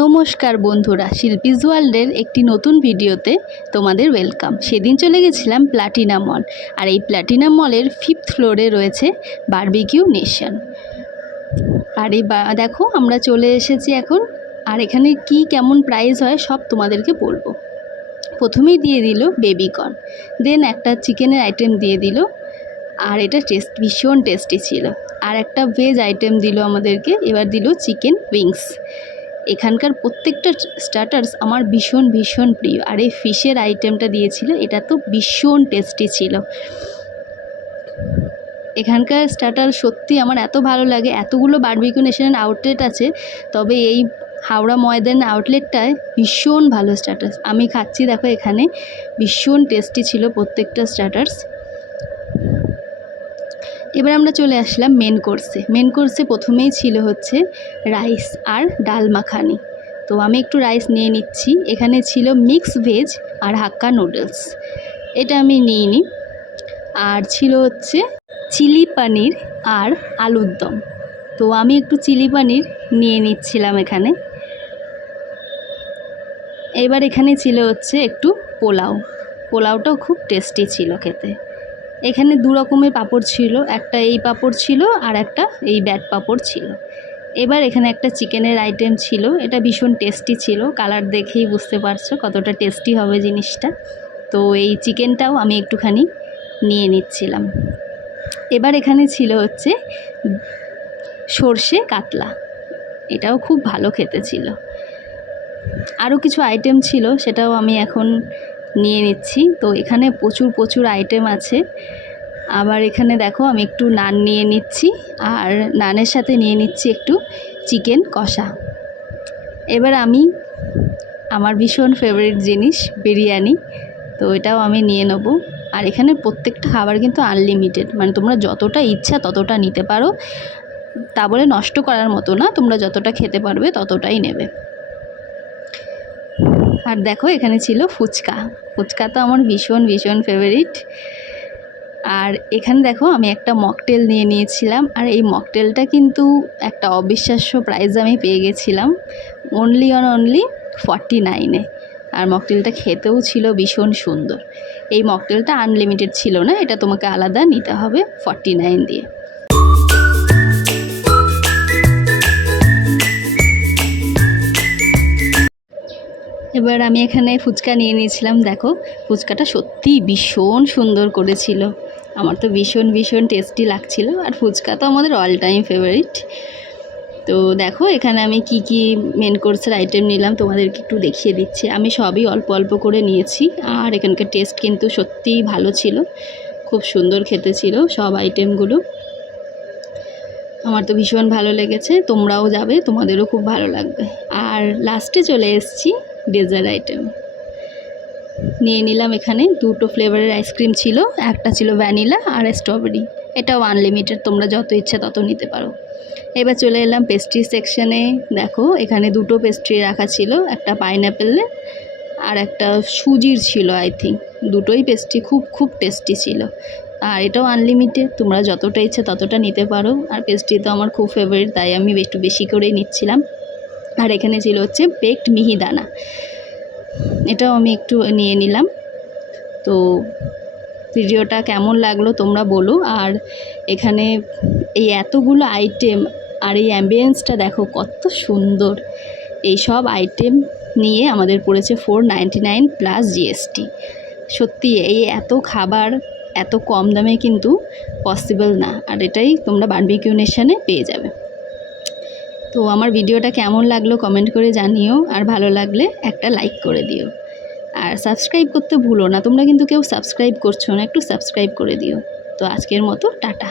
নমস্কার বন্ধুরা, শিল্পীজ ওয়ার্ল্ডের একটি নতুন ভিডিওতে তোমাদের ওয়েলকাম। সেদিন চলে গেছিলাম প্ল্যাটিনাম মল, আর এই প্ল্যাটিনাম মলের 5th ফ্লোরে রয়েছে বারবিকিউ নেশন। আর এই দেখো আমরা চলে এসেছি এখন। আর এখানে কি কেমন প্রাইস হয় সব তোমাদেরকে বলবো। প্রথমেই দিয়ে দিল বেবিকর্ন, দেন একটা চিকেনের আইটেম দিয়ে দিল, আর এটা ভীষণ টেস্টি ছিল। আর একটা ভেজ আইটেম দিল আমাদেরকে, এবার দিল চিকেন উইংস। এখানকার প্রত্যেকটা স্টার্টার্স আমার ভীষণ ভীষণ প্রিয়। আর এই ফিশের আইটেমটা দিয়েছিল, এটা তো ভীষণ টেস্টি ছিল। এখানকার স্টার্টার সত্যি আমার এত ভালো লাগে। এতগুলো বারবিকিউ নেশনের আউটলেট আছে, তবে এই হাওড়া ময়দান আউটলেটটায় ভীষণ ভালো স্টার্টার্স। আমি খাচ্ছি দেখো, এখানে ভীষণ টেস্টি ছিল প্রত্যেকটা স্টার্টার্স। এবার আমরা চলে আসলাম মেন কোর্সে। প্রথমেই ছিল হচ্ছে রাইস আর ডাল মাখানি। তো আমি একটু রাইস নিয়ে নিচ্ছি। এখানে ছিল মিক্স ভেজ আর হাক্কা নুডলস, এটা আমি নিয়ে নিই। আর ছিল হচ্ছে চিলি পনির আর আলুর দম। তো আমি একটু চিলি পনির নিয়ে নিচ্ছিলাম এখানে। এবার এখানে ছিল হচ্ছে একটু পোলাওটাও খুব টেস্টি ছিল খেতে। এখানে দু রকমের পাঁপড় ছিল, একটা এই পাঁপড় ছিল আর একটা এই ব্যাট পাঁপড় ছিল। এবার এখানে একটা চিকেনের আইটেম ছিল, এটা ভীষণ টেস্টি ছিল। কালার দেখেই বুঝতে পারছো কতটা টেস্টি হবে জিনিসটা। তো এই চিকেনটাও আমি একটুখানি নিয়ে নিচ্ছিলাম। এবার এখানে ছিল হচ্ছে সর্ষে কাতলা, এটাও খুব ভালো খেতে ছিল। আরও কিছু আইটেম ছিল, সেটাও আমি এখন নিয়ে নিচ্ছি। তো এখানে প্রচুর আইটেম আছে। আবার এখানে দেখো আমি একটু নান নিয়ে নিচ্ছি, আর নানের সাথে নিয়ে নিচ্ছি একটু চিকেন কষা। এবার আমি আমার ভীষণ ফেভারিট জিনিস বিরিয়ানি, তো এটাও আমি নিয়ে নেব। আর এখানে প্রত্যেকটা খাবার কিন্তু আনলিমিটেড, মানে তোমরা যতটা ইচ্ছা ততটা নিতে পারো। তা বলে নষ্ট করার মতো না, তোমরা যতটা খেতে পারবে ততটাই নেবে। আর দেখো এখানে ছিল ফুচকা তো আমার ভীষণ ফেভারিট। আর এখানে দেখো আমি একটা মকটেল নিয়ে নিয়েছিলাম, আর এই মকটেলটা কিন্তু একটা অবিশ্বাস্য প্রাইস আমি পেয়ে গেছিলাম, অনলি 49-এ। আর মকটেলটা খেতেও ছিল ভীষণ সুন্দর। এই মকটেলটা আনলিমিটেড ছিল না, এটা তোমাকে আলাদা নিতে হবে 49 দিয়ে। এবার আমি এখানে ফুচকা নিয়ে নিয়েছিলাম। দেখো ফুচকাটা সত্যিই ভীষণ সুন্দর করেছিল, আমার তো ভীষণ টেস্টি লাগছিল। আর ফুচকা তো আমাদের অল টাইম ফেভারিট। তো দেখো এখানে আমি কি মেন কোর্সের আইটেম নিলাম তোমাদেরকে একটু দেখিয়ে দিচ্ছি। আমি সবই অল্প করে নিয়েছি, আর এখানকার টেস্ট কিন্তু সত্যিই ভালো ছিল, খুব সুন্দর খেতে ছিল সব আইটেমগুলো। আমার তো ভীষণ ভালো লেগেছে, তোমরাও যাবে, তোমাদেরও খুব ভালো লাগবে। আর লাস্টে চলে এসেছি ডেজার্ট আইটেম নিয়ে নিলাম। এখানে দুটো ফ্লেভারের আইসক্রিম ছিল, একটা ছিল ভ্যানিলা আর স্ট্রবেরি। এটাও আনলিমিটেড, তোমরা যত ইচ্ছা তত নিতে পারো। এবার চলে এলাম পেস্ট্রি সেকশানে। দেখো এখানে দুটো পেস্ট্রি রাখা ছিল, একটা পাইনঅ্যাপেলের আর একটা সুজির ছিল আই থিঙ্ক। দুটোই পেস্ট্রি খুব টেস্টি ছিল। আর এটাও আনলিমিটেড, তোমরা যতটা ইচ্ছা ততটা নিতে পারো। আর পেস্ট্রি তো আমার খুব ফেভারিট, তাই আমি একটু বেশি করেই নিচ্ছিলাম। আর এখানে ছিল হচ্ছে বেকড মিহিদানা, এটাও আমি একটু নিয়ে নিলাম। তো ভিডিওটা কেমন লাগলো তোমরা বলো। আর এখানে এই এতগুলো আইটেম আর এই অ্যাম্বিয়েন্সটা দেখো কত সুন্দর। এই সব আইটেম নিয়ে আমাদের পড়েছে 499 প্লাস জিএসটি। সত্যি এই এত খাবার এত কম দামে কিন্তু পসিবল না, আর এটাই তোমরা বারবিকিউ নেশনে পেয়ে যাবে। তো আমার ভিডিওটা কেমন লাগলো কমেন্ট করে জানিও, আর ভালো লাগলে একটা লাইক করে দিও। আর সাবস্ক্রাইব করতে ভুলো না, তোমরা কিন্তু কেউ সাবস্ক্রাইব করছো না, একটু সাবস্ক্রাইব করে দিও। তো আজকের মতো টাটা।